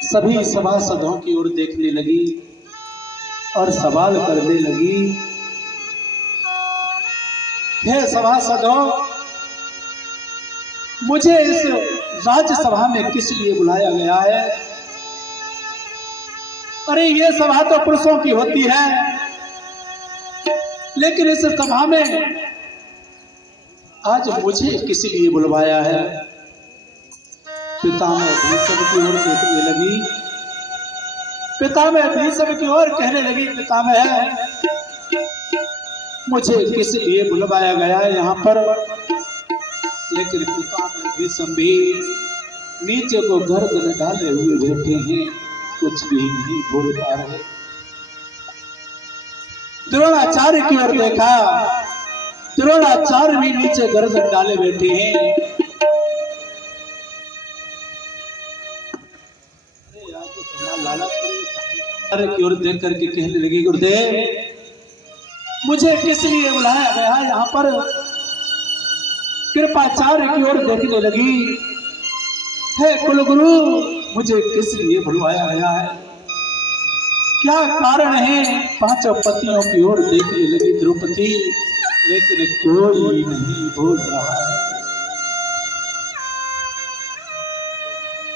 सभी सभासदों की ओर देखने लगी और सवाल करने लगी, हे सभासदों, मुझे इस राज्यसभा में किस लिए बुलाया गया है? अरे ये सभा तो पुरुषों की होती है, लेकिन इस सभा में आज मुझे किस लिए बुलवाया है? पितामह भीष्म की ओर देखने लगी, पितामह भीष्म की ओर कहने लगी, पितामह मुझे किस लिए बुलवाया गया है यहाँ पर? लेकिन पितामह भीष्म भी नीचे को गर्दन डाले हुए बैठे हैं, कुछ भी नहीं बोल पा रहे। द्रोणाचार्य की ओर देखा, द्रोणाचार्य भी नीचे गर्दन डाले बैठे हैं। की ओर देख करके कहने लगी, गुरुदेव मुझे किस लिए बुलाया गया है यहाँ पर? कृपाचार्य की ओर देखने लगी, हे कुलगुरु मुझे किस लिए बुलवाया गया है? क्या कारण है? पांचों पतियों की ओर देखने लगी द्रौपदी, लेकिन कोई नहीं बोल रहा है।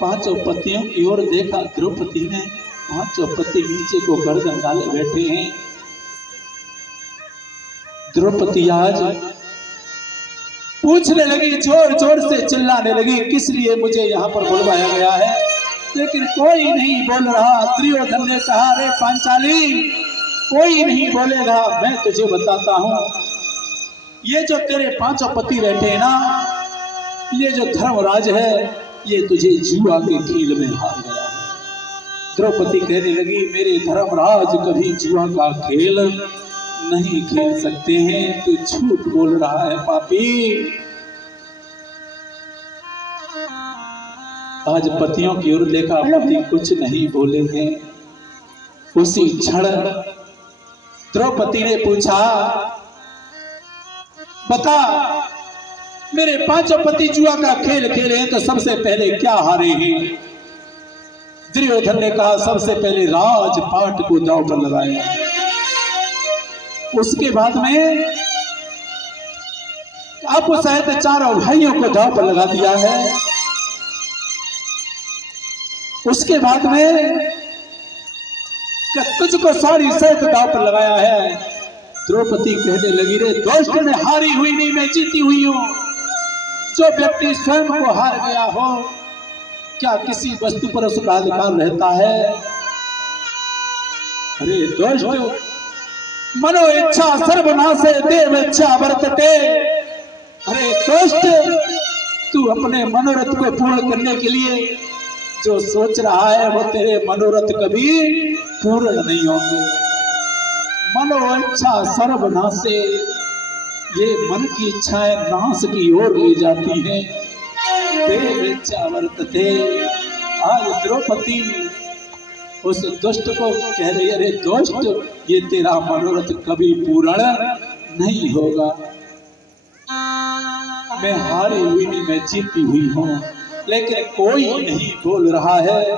पांचों पतियों की ओर देखा द्रौपदी ने, पांचों पति नीचे को गर्दन डाले बैठे हैं। द्रौपदी आज पूछने लगी, जोर जोर से चिल्लाने लगी, किस लिए मुझे यहाँ पर बुलवाया गया है? लेकिन कोई नहीं बोल रहा। दुर्योधन ने कहा, रे पांचाली कोई नहीं बोलेगा, मैं तुझे बताता हूँ। ये जो तेरे पांचों पति बैठे हैं ना, ये जो धर्मराज है, ये तुझे जुआ के खेल में हार गया। द्रौपदी कहने लगी, मेरे धर्मराज कभी जुआ का खेल नहीं खेल सकते हैं, तू झूठ बोल रहा है पापी। आज पतियों की ओर देखा, पति कुछ नहीं बोले हैं। उसी क्षण द्रौपदी ने पूछा, बता मेरे पांचों पति जुआ का खेल खेले हैं तो सबसे पहले क्या हारे हैं? दुर्योधन ने कहा, सबसे पहले राजपाट को दांव पर लगाया, उसके बाद में आपको सहित चारों भाइयों को दांव पर लगा दिया है, उसके बाद में तुझको सारी सहित दांव पर लगाया है। द्रौपदी कहने लगी, रे दोस्त में हारी हुई नहीं, मैं जीती हुई हूं। जो व्यक्ति स्वयं को हार गया हो, क्या किसी वस्तु पर उसका अधिकार रहता है? अरे दोस्त, मनो इच्छा सर्वनाशे देव इच्छा वर्तते। अरे दोस्त, तू अपने मनोरथ को पूर्ण करने के लिए जो सोच रहा है, वो तेरे मनोरथ कभी पूर्ण नहीं होंगे। मनो इच्छा सर्वनाशे, ये मन की इच्छाएं नाश की ओर ले जाती हैं। देव इच्छा वर्तते। आज द्रौपदी उस दुष्ट को कह रही, अरे दोस्त, ये तेरा मनोरथ कभी पूर्ण नहीं होगा। मैं हारी हुई नहीं, मैं जीती हुई हूँ, लेकिन कोई नहीं बोल रहा है।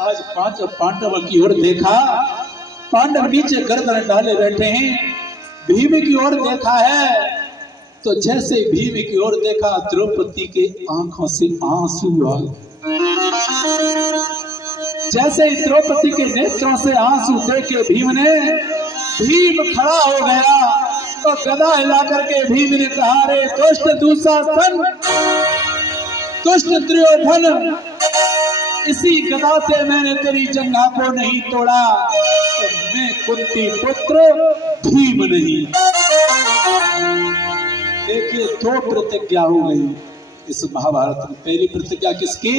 आज पांचों पांडवों की ओर देखा, पांडव नीचे गर्दन डाले बैठे हैं। भीम की ओर देखा है तो जैसे भीम की ओर देखा, द्रौपदी के आंखों से आंसू आ गए। जैसे ही द्रौपदी के नेत्रों से आंसू देखे भीम खड़ा हो गया तो गदा हिला करके भीम ने कहा, रे दुष्ट दुशासन, दुष्ट दुर्योधन, इसी गदा से मैंने तेरी जंघा को नहीं तोड़ा तो मैं कुंती पुत्र भीम नहीं। देखिए, दो प्रतिज्ञा हो गई इस महाभारत में। पहली प्रतिज्ञा किसकी?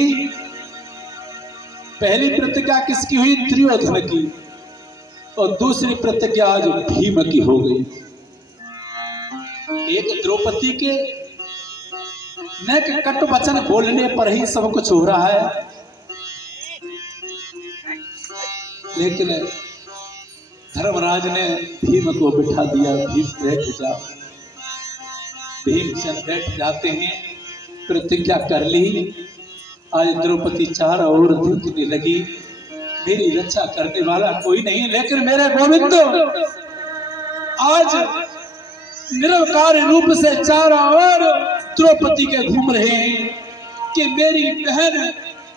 पहली प्रतिज्ञा किसकी हुई? दुर्योधन की। और दूसरी प्रतिज्ञा आज भीम की हो गई। एक द्रौपदी के नेक कटु वचन बोलने पर ही सब कुछ हो रहा है, लेकिन धर्मराज ने भीम को बिठा दिया, भीम बैठ जा। भीमसेन बैठ जाते हैं, प्रतिज्ञा कर ली, आज द्रौपदी चारों ओर देखने लगी, मेरी रक्षा करने वाला कोई नहीं, लेकिन मेरे गोविंद आज निरवकारी रूप से चारों ओर द्रौपदी के घूम रहे हैं कि मेरी बहन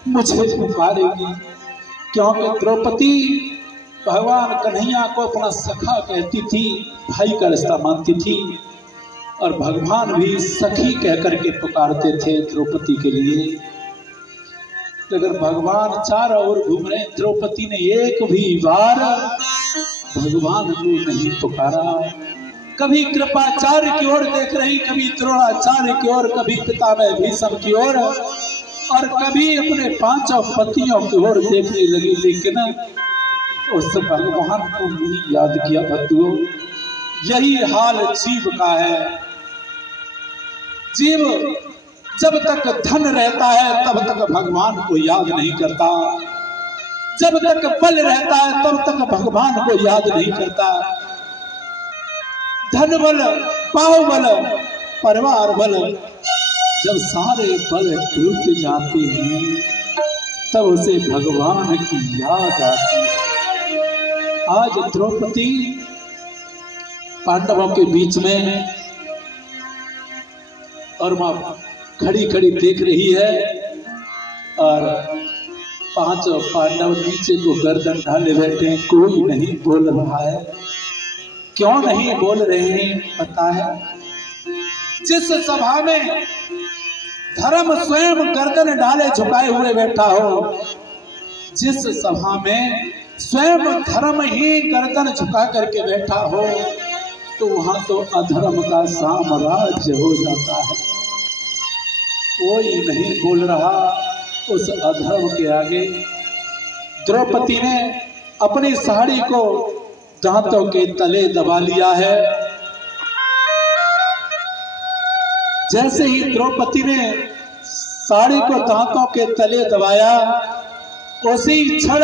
मुझे पुकारेगी। क्योंकि द्रौपदी भगवान कन्हैया को अपना सखा कहती थी, भाई का रिश्ता मानती थी, और भगवान भी सखी कह करके पुकारते थे द्रौपदी के लिए। अगर भगवान चारों ओर घूम रहे, द्रौपदी ने एक भी बार भगवान को नहीं पुकारा। कभी कृपाचार्य की ओर देख रही, कभी द्रोणाचार्य की ओर, कभी पितामह भीष्म की ओर, और कभी अपने पांचों पतियों की ओर देखने लगी, लेकिन उस भगवान को नहीं याद किया। बंधुओं, यही हाल जीव का है। जीव जब तक धन रहता है तब तक भगवान को याद नहीं करता, जब तक बल रहता है तब तक भगवान को याद नहीं करता। धन बल, बाहुबल, परिवार बल, जब सारे बल टूट जाते हैं तब उसे भगवान की याद आती है। आज द्रौपदी पांडवों के बीच में और मां खड़ी खड़ी देख रही है, और पांचों पांडव नीचे को गर्दन ढाले बैठे हैं, कोई नहीं बोल रहा है। क्यों नहीं बोल रहे हैं पता है? जिस सभा में धर्म स्वयं गर्दन डाले झुकाए हुए बैठा हो, जिस सभा में स्वयं धर्म ही गर्दन झुका करके बैठा हो, तो वहां तो अधर्म का साम्राज्य हो जाता है। कोई नहीं बोल रहा उस अधर्म के आगे। द्रौपदी ने अपनी साड़ी को दांतों के तले दबा लिया है। जैसे ही द्रौपदी ने साड़ी को दांतों के तले दबाया, उसी क्षण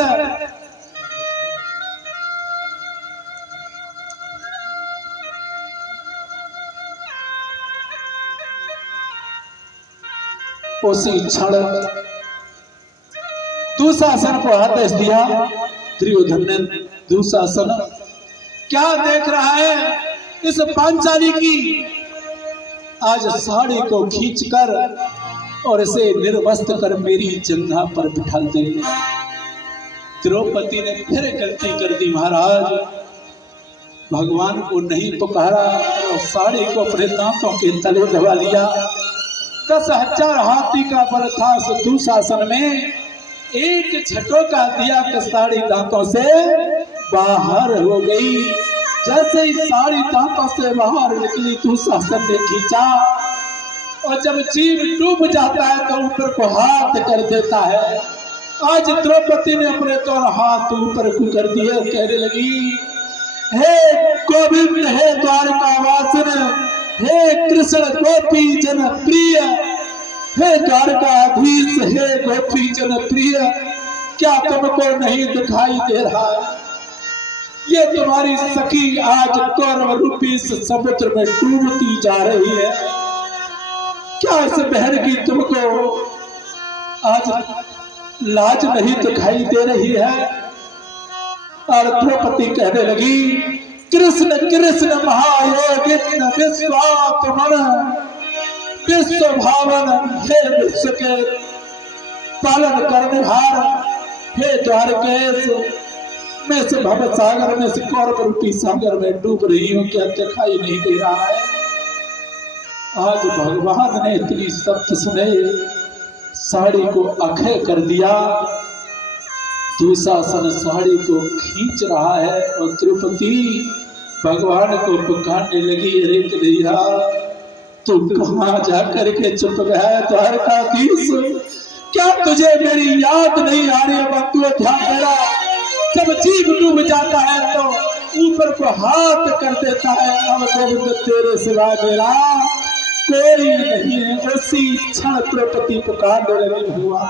दुशासन को आदेश दिया। दुर्योधन ने दुशासन क्या देख रहा है इस पांचाली की, आज साड़ी को खींचकर और इसे निर्वस्त कर मेरी जंघा पर बिठा दे। द्रौपदी ने फिर गलती कर दी महाराज, भगवान को नहीं पुकारा और साड़ी को अपने दांतों के तले दबा लिया। 10,000 हाथी का बल था उस दुशासन में, एक झटोका दिया कि साड़ी दांतों से बाहर हो गई। जैसे ही साड़ी दांतों से बाहर निकली, दुशासन ने खींचा, और जब जीव डूब जाता है तो ऊपर को हाथ कर देता है। आज द्रौपदी ने अपने दोनों हाथ ऊपर को कर दिए, कहने लगी, हे गोविंद, हे द्वारकावासन, हे कृष्ण गोपी जन प्रिय, हे द्वारकाधीश, हे गोपी जन प्रिय, क्या तुमको नहीं दिखाई दे रहा है? ये तुम्हारी सखी आज कौरव रूपी इस समुद्र में डूबती जा रही है। क्या इस बहन की तुमको आज लाज नहीं दिखाई दे रही है? और द्रौपदी कहने लगी, कृष्ण कृष्ण महायोगिन विश्वात्मन विश्व भावन, हे विश्व के पालन करने हार, हे द्वारकेश, मैं इस भव सागर में, इस कौरव रूपी सागर में डूब रही हूँ, क्या दिखाई नहीं दे रहा है? आज भगवान ने इतनी शब्द सुने, साड़ी को अक्षय कर दिया। दुशासन साड़ी को खींच रहा है और द्रौपदी भगवान को पुकारने लगी, अरे कन्हैया, तुम कहाँ जाकर के चुप गया द्वारकाधीश? क्या तुझे मेरी याद नहीं आ रही है? बंधुओं ध्यान देना, जब जीव डूब जाता है तो ऊपर को हाथ कर देता है, अब गोविंद तेरे सिवा मेरा कोई नहीं है। उसी क्षण द्रौपदी पुकारने लगी, हुआ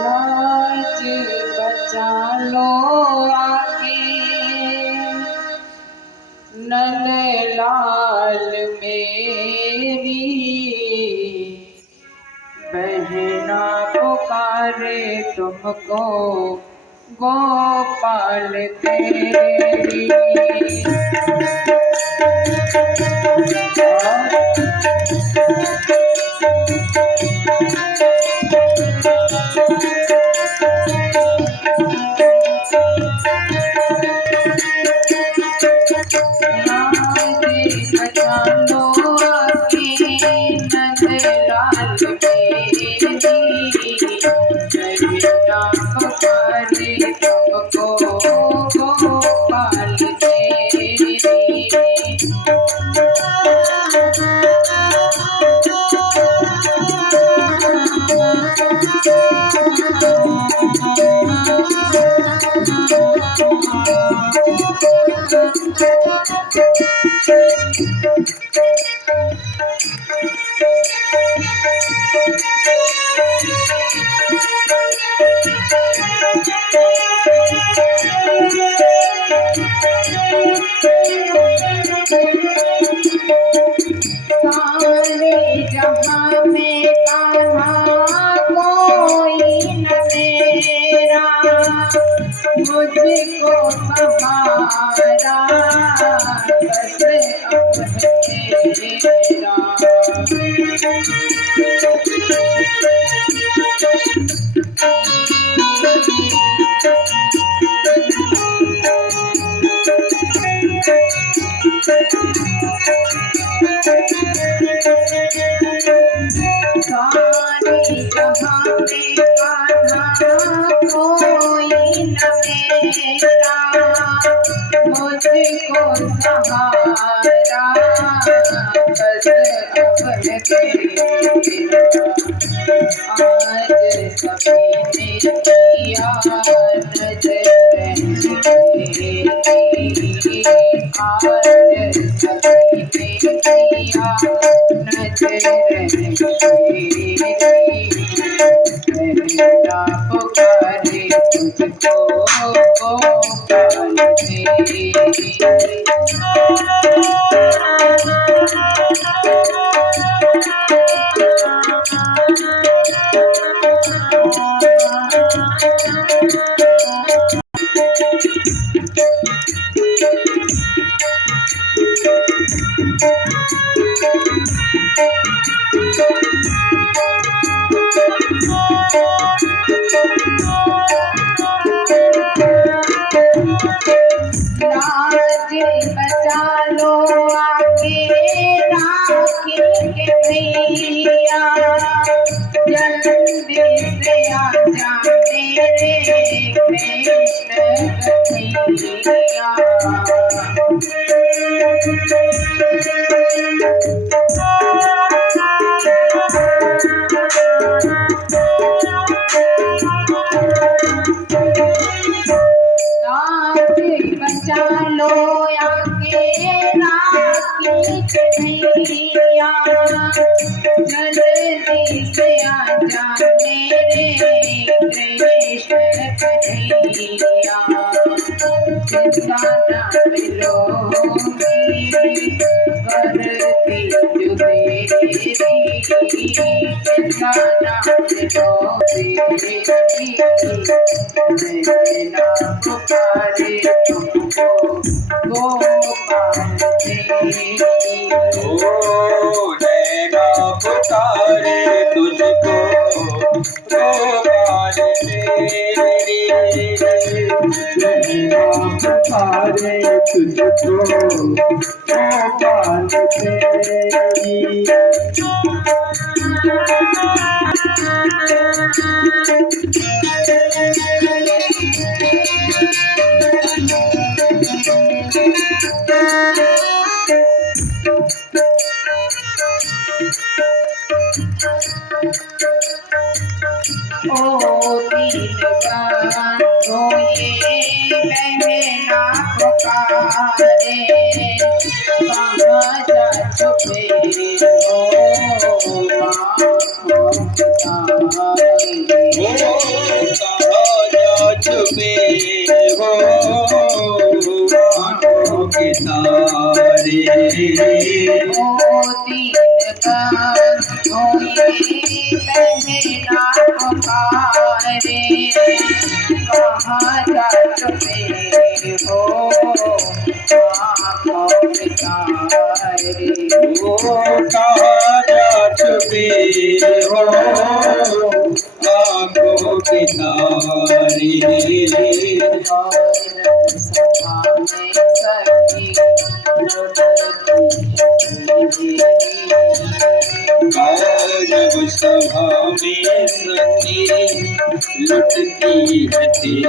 लाज बचा लो आके, नंद लाल मेरी पुकारे तुमको गोपाल तेरी। सारे जहां में कहाँ कोई न मेरा, मुझको सहारा बस अब तेरा। सारे जहां में कान्हा कोई न मेरा, मुझको सहारा बस अब तेरा। आज सभी ने किया नजर तेरी, आज सभी ने किया नजर तेरी। मेरा पुकारे तुझको गोपाल तेरी। लाज बचा लो आके राखी के भैया, जल्दी से आजा मेरे कृष्ण कन्हैया। बचा लो आके राखी के भैया, जल्दी से आजा मेरे कृष्ण कन्हैया। चिंता न मिलोगी करती जुबेरी, चिंता न मिलोगी मेरा पुकारे तुमको गोपाल तेरी। ओ नैना पुकारे तुझको गोपाल तेरी, नैना पुकारे तुझको गोपाल तेरी। ओ दीनगार रोए बहना पुकारे, कहाँ जा छुपे हो छुपे हो आँखों के तारे। ओ दीनगार रोए बहना पुकारे, छुपे हो आँखों के तारे ओ कहाँ जा छुपे हो आँखों के तारे सभा में सखी जब सभा में सखी लुटती है तेरी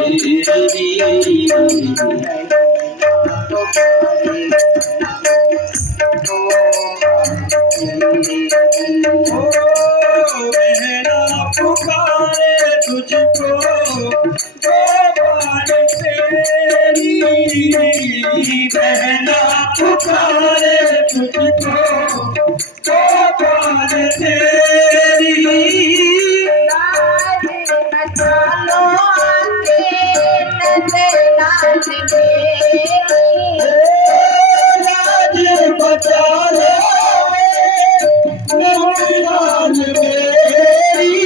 बहना पुकारे तुझको गोपाल तेरी बहना पुकारे तुझको गोपाल तेरी चलो लाज बचा लो लाज मेरी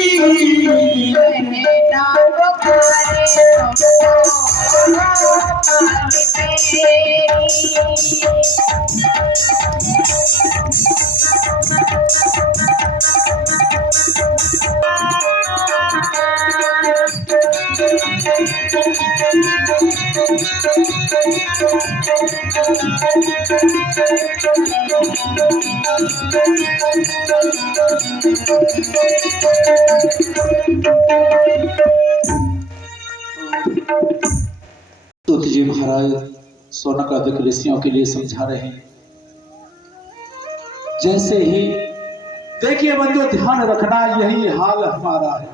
तो जी महाराज सोनक अधिक ऋषियों के लिए समझा रहे हैं। जैसे ही देखिए बंधु ध्यान रखना, यही हाल हमारा है।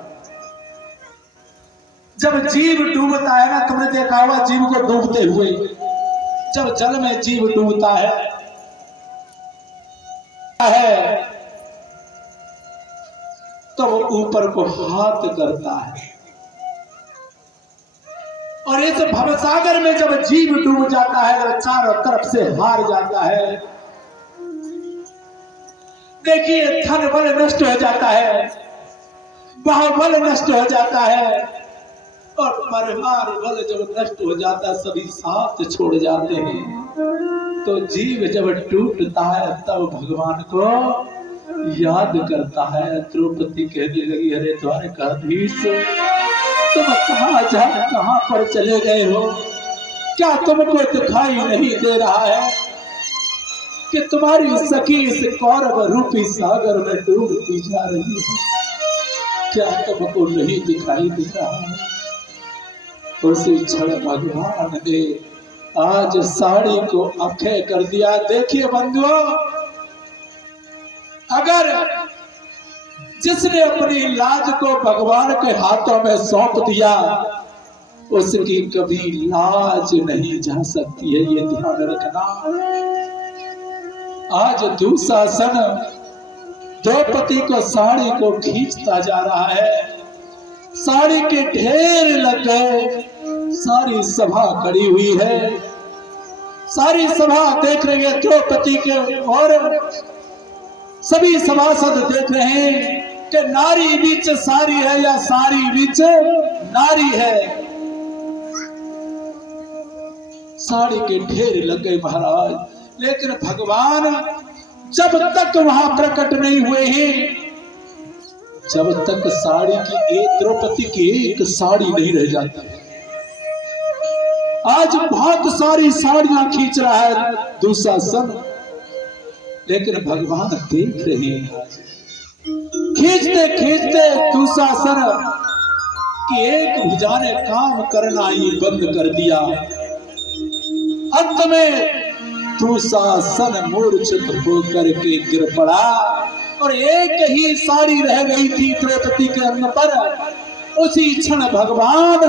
जब जीव डूबता है ना, तुमने देखा होगा जीव को डूबते हुए, जब जल में जीव डूबता है तो वो ऊपर को हाथ करता है, और इस भवसागर में जब जीव डूब जाता है, जब चारों तरफ से हार जाता है, देखिए धन बल नष्ट हो जाता है, बाहुबल नष्ट हो जाता है, और परिवार बल जब नष्ट हो जाता है, सभी साथ छोड़ जाते हैं। तो जीव जब टूटता है तब भगवान को याद करता है। द्रौपदी कहने लगी, अरे द्वारकाधीश तुम कहाँ पर चले गए हो? क्या तुमको दिखाई नहीं दे रहा है कि तुम्हारी सखी इस कौरव रूपी सागर में डूबती जा रही है? क्या तुमको नहीं दिखाई दे रहा है? उसी क्षण भगवान ने आज साड़ी को अक्षय कर दिया। देखिए बंधुओं, अगर जिसने अपनी लाज को भगवान के हाथों में सौंप दिया, उसकी कभी लाज नहीं जा सकती है, ये ध्यान रखना। आज दुशासन द्रौपदी को साड़ी को खींचता जा रहा है, साड़ी के ढेर लग गए, सारी सभा खड़ी हुई है, सारी सभा देख रही है द्रौपदी के, और सभी सभासद देख रहे हैं कि नारी बीच सारी है या सारी बीच नारी है। साड़ी के ढेर लग गए महाराज, लेकिन भगवान जब तक वहां प्रकट नहीं हुए हैं, जब तक साड़ी की एक द्रौपदी की एक साड़ी नहीं रह जाती है। आज बहुत सारी साड़ियां खींच रहा है दुशासन, लेकिन भगवान देख रहे हैं। खींचते खींचते दुशासन की एक भुजा ने काम करना ही बंद कर दिया। अंत में दुशासन मूर्छित होकर के गिर पड़ा, और एक ही साड़ी रह गई थी द्रौपदी के अंग पर। उसी क्षण भगवान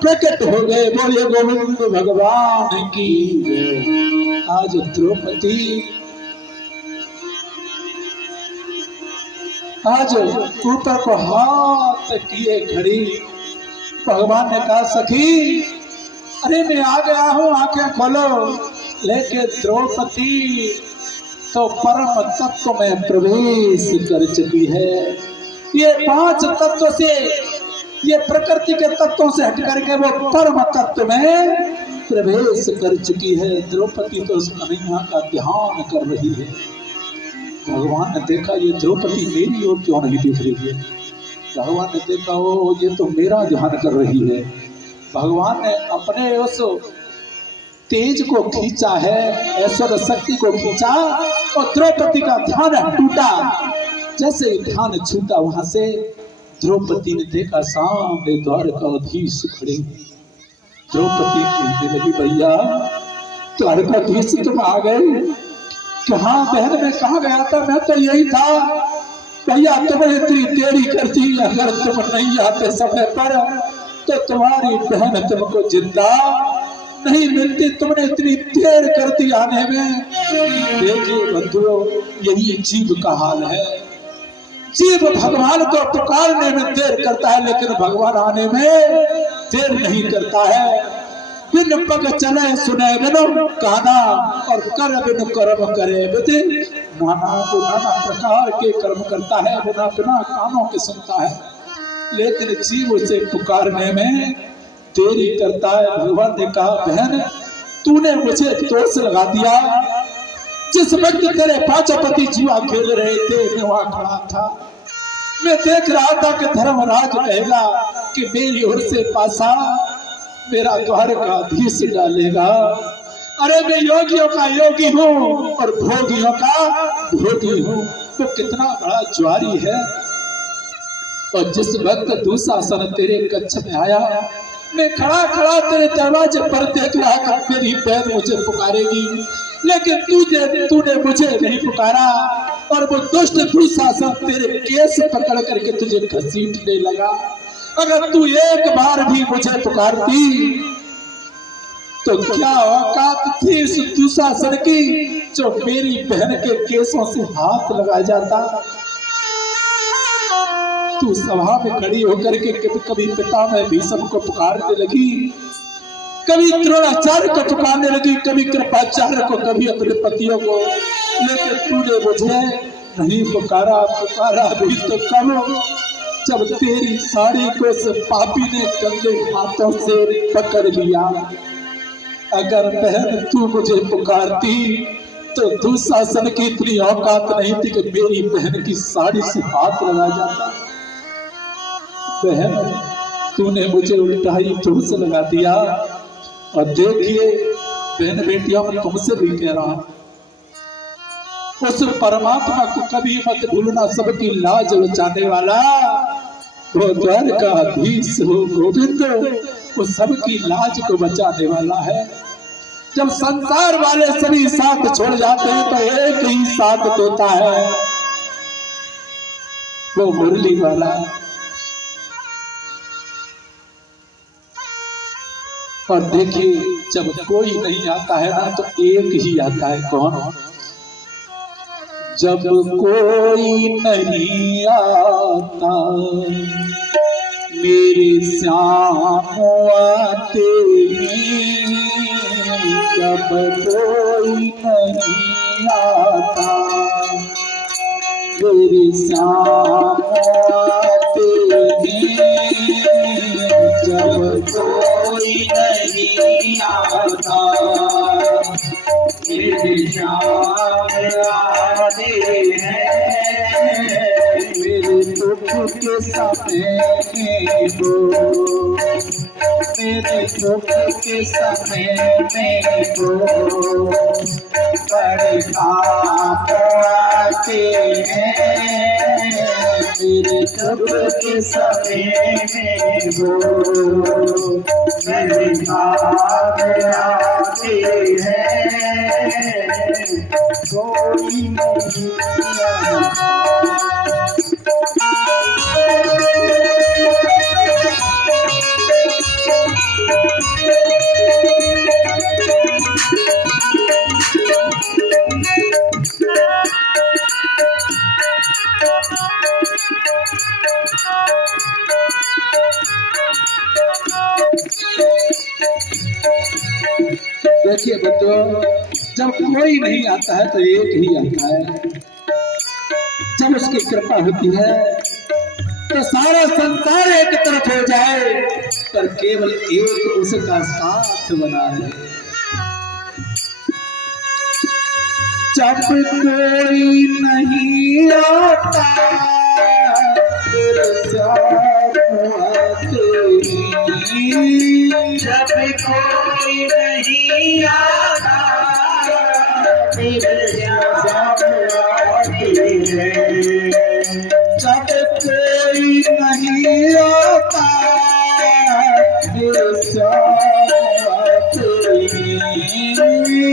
प्रकट हो गए। बोले गोविंद भगवान की जय। आज द्रौपदी आज ऊपर को हाथ किए खड़ी। भगवान ने कहा, सखी अरे मैं आ गया हूँ, आंखें खोलो। लेकिन द्रौपदी तो परम तत्व में प्रवेश कर चुकी है। ये 5 तत्व से ये प्रकृति के तत्वों से हट करके वो परम तत्व में प्रवेश कर चुकी है। द्रौपदी तो उस कन्हैया का ध्यान कर रही है। भगवान ने देखा ये द्रौपदी मेरी ओर क्यों नहीं देख रही है। भगवान ने देखा वो ये तो मेरा ध्यान कर रही है। भगवान ने अपने उस तेज को खींचा है, ऐश्वर्य शक्ति को खींचा और द्रौपदी का ध्यान टूटा। जैसे ही ध्यान छूटा वहां से द्रौपदी ने देखा सामने द्वारकाधीश खड़े। द्रौपदी कहने लगी भैया द्वारकाधीश तुम आ गए। कहाँ बहन मैं कहाँ गया था, मैं तो यही था। भैया तुम्हें इतनी देरी कर दी, अगर तुम नहीं आते समय पर तो तुम्हारी बहन तुमको जिंदा नहीं मिलती। तुमने इतनी देर कर दी आने में। देखिए बंधुओं यही जीव का हाल है। जीव भगवान को पुकारने में देर करता है लेकिन भगवान आने में देर नहीं करता है। बिन पग चले सुने बिनु काना और कर बिन कर्म करे बिन नाना को नाना प्रकार के कर्म करता है, बिना बिना कानों के सुनता है लेकिन जीव उसे पुकारने में देरी करता है। भगवान ने कहा बहन तूने मुझे दोष लगा दिया। जिस वक्त तेरे पांचों पति जुआ खेल रहे थे मैं वहां खड़ा था। मैं देख रहा था कि धर्मराज कहेगा कि मेरी ओर से पासा मेरा द्वारकाधीश डालेगा। अरे मैं योगियों का योगी हूँ और भोगियों का भोगी हूँ। तो कितना बड़ा ज्वारी है। और जिस वक्त दुशासन तेरे कक्ष में आया मैं खड़ा खड़ा तेरे दरवाजे पर देख रहा था मेरी बहन मुझे पुकारेगी, लेकिन तूने मुझे नहीं पुकारा। और वो दुष्ट दुशासन तेरे केस पकड़ करके तुझे घसीटने लगा। अगर तू एक बार भी मुझे पुकारती तो क्या औकात थी इस दुशासन की जो मेरी बहन के केसों से हाथ लगा जाता। तू सभा में खड़ी होकर के कभी पिता में भीष्म को पुकारने लगी, कभी द्रोणाचार्य को पुकारने लगी, कभी कृपाचार्य को, कभी अपने पतियों को, लेकिन तूने मुझे नहीं पुकारा। पुकारा भी तो कब जब तेरी साड़ी को उस पापी ने गंदे हाथों से पकड़ लिया। अगर बहन तू मुझे पुकारती तो दुशासन की इतनी औकात नहीं थी कि मेरी बहन की साड़ी से हाथ लगा जाता। बहन तूने मुझे उल्टा ही दोष लगा दिया। और देखिए बहन बेटियों में तुमसे भी कह रहा हूं उस परमात्मा को कभी मत भूलना। सबकी लाज बचाने वाला वो द्वारकाधीश हो गोविंद, वो सबकी लाज को बचाने वाला है। जब संसार वाले सभी साथ छोड़ जाते हैं तो एक ही साथ होता है, वो मुरली वाला। और देखिए जब कोई नहीं आता है ना तो एक ही आता है। कौन? जब कोई नहीं आता मेरे श्याम आते हैं। जब कोई नहीं आता मेरे श्याम आते हैं। जब कोई नहीं आता मेरे श्याम आते हैं। मेरे दुख के समय में वो, मेरे दुख के समय में वो बड़े काम आते हैं। मेरे दुख के समय में वो मेरे काम आते हैं। कोई नहीं देखिए बच्चों जब कोई नहीं आता है तो एक ही आता है। जब उसकी कृपा होती है तो सारा संसार एक तरफ हो जाए पर केवल एक उसका साथ बना रहे। जब कोई नहीं आता तेरे साथ आते ही, जब कोई नहीं आता तेरे साथ आते हैं। जब कोई नहीं आता तेरे साथ आते ही,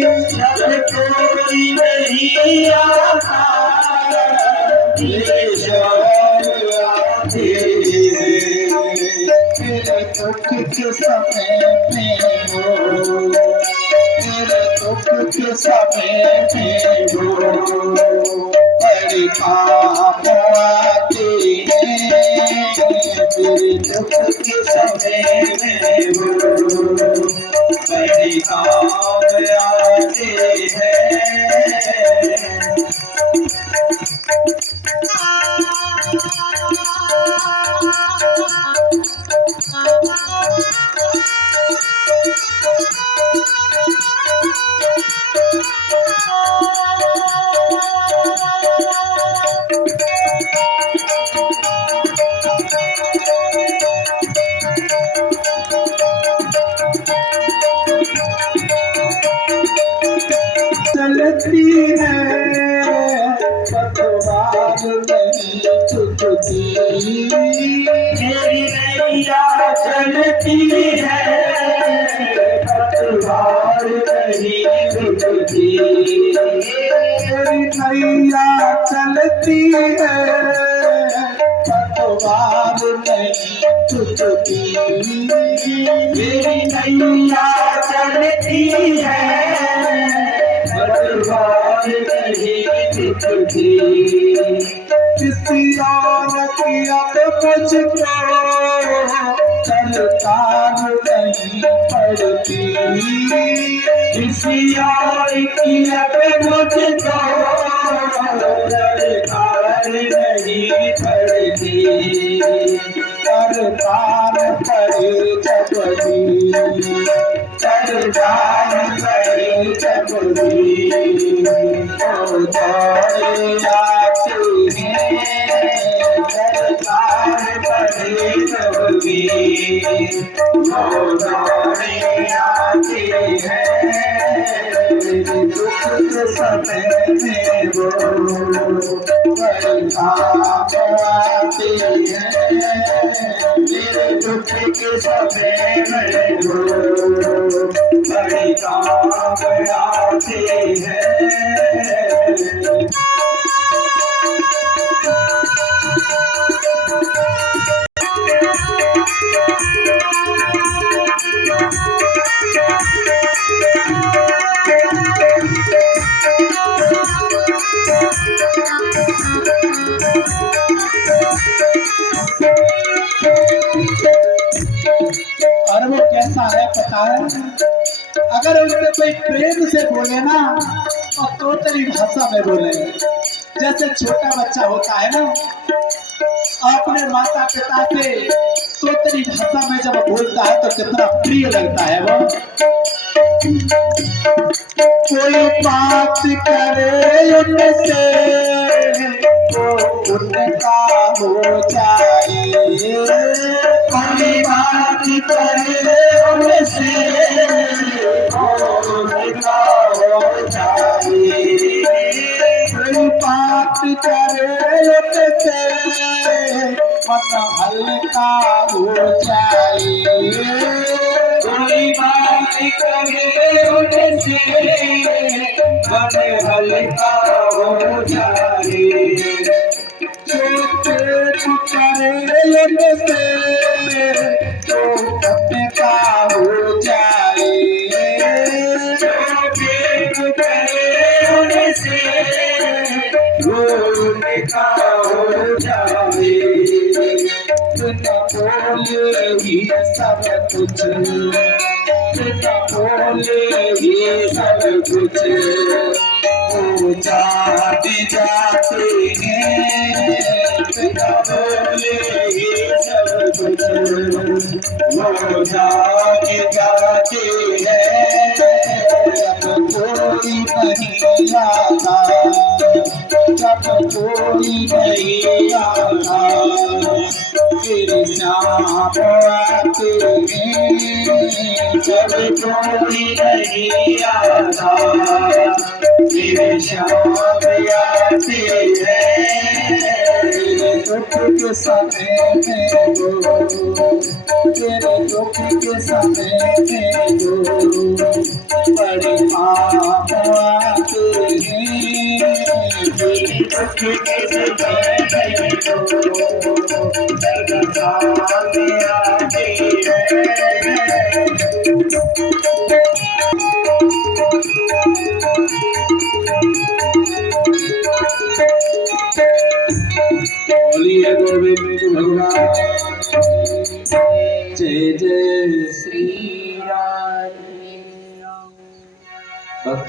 जब कोई नहीं आता तेरे साथ आते हैं। तेरे दुख के समय में हो, तेरे दुख के समय में हो, बड़े काम आते हैं। तेरे दुख के समय में हो, बड़े काम आते हैं। चलती है पतवार नहीं चुकती, मेरी नैया चलती है पतवार नहीं रुकती। मेरी नैया चलती है पतवार नहीं चुकती, मेरी नैया चलती है पतवार नहीं रुकती। किसी और की अब मुझको सरकार नहीं पड़ती, किसी और की अब मुझको सरकार नहीं पड़ती। सरकार पड़े जबरी, सरकार पड़े जबरी, ओ दौड़े आते हैं। सरकार पड़े जबरी, ओ दौड़े आते हैं। दुख के समय में वो बड़े काम आते हैं। मेरे दुख के समय में वो बड़े काम आते हैं। और वो कैसा है पता है? अगर उनसे कोई प्रेम से बोले ना और तोतली भाषा में बोले, जैसे छोटा बच्चा होता है ना अपने माता पिता से तोतली भाषा में जब बोलता है तो कितना प्रिय लगता है वो। कोई बात करे उनसे वो उनका हो जाए, कोई बात करे उनसे उनका हो जाए। कोई बात करे उनसे मन हल्का हो जाए, कोई बात करे उनसे मन हल्का हो जाए। जो पेट करे उनसे तो अपने का हो जाए, जो पेट करे उनसे वो उनका हो जाए। बिना बोले ही सब कुछ, बिना बोले ही सब कुछ हो जाते जाते हैं। बिना बोले वो जाके जाते हैं जब कोई नहीं आता, जब कोई नहीं आता, फिर शाम आते हैं जब कोई नहीं आता फिर शाम आती है तेरे दुख के समय में वो, तेरे दुख के समय में वो बड़े काम आते हैं। दुख के समय आती है बोलिए गोविंद भगवान जय जय श्री राधे। भक्त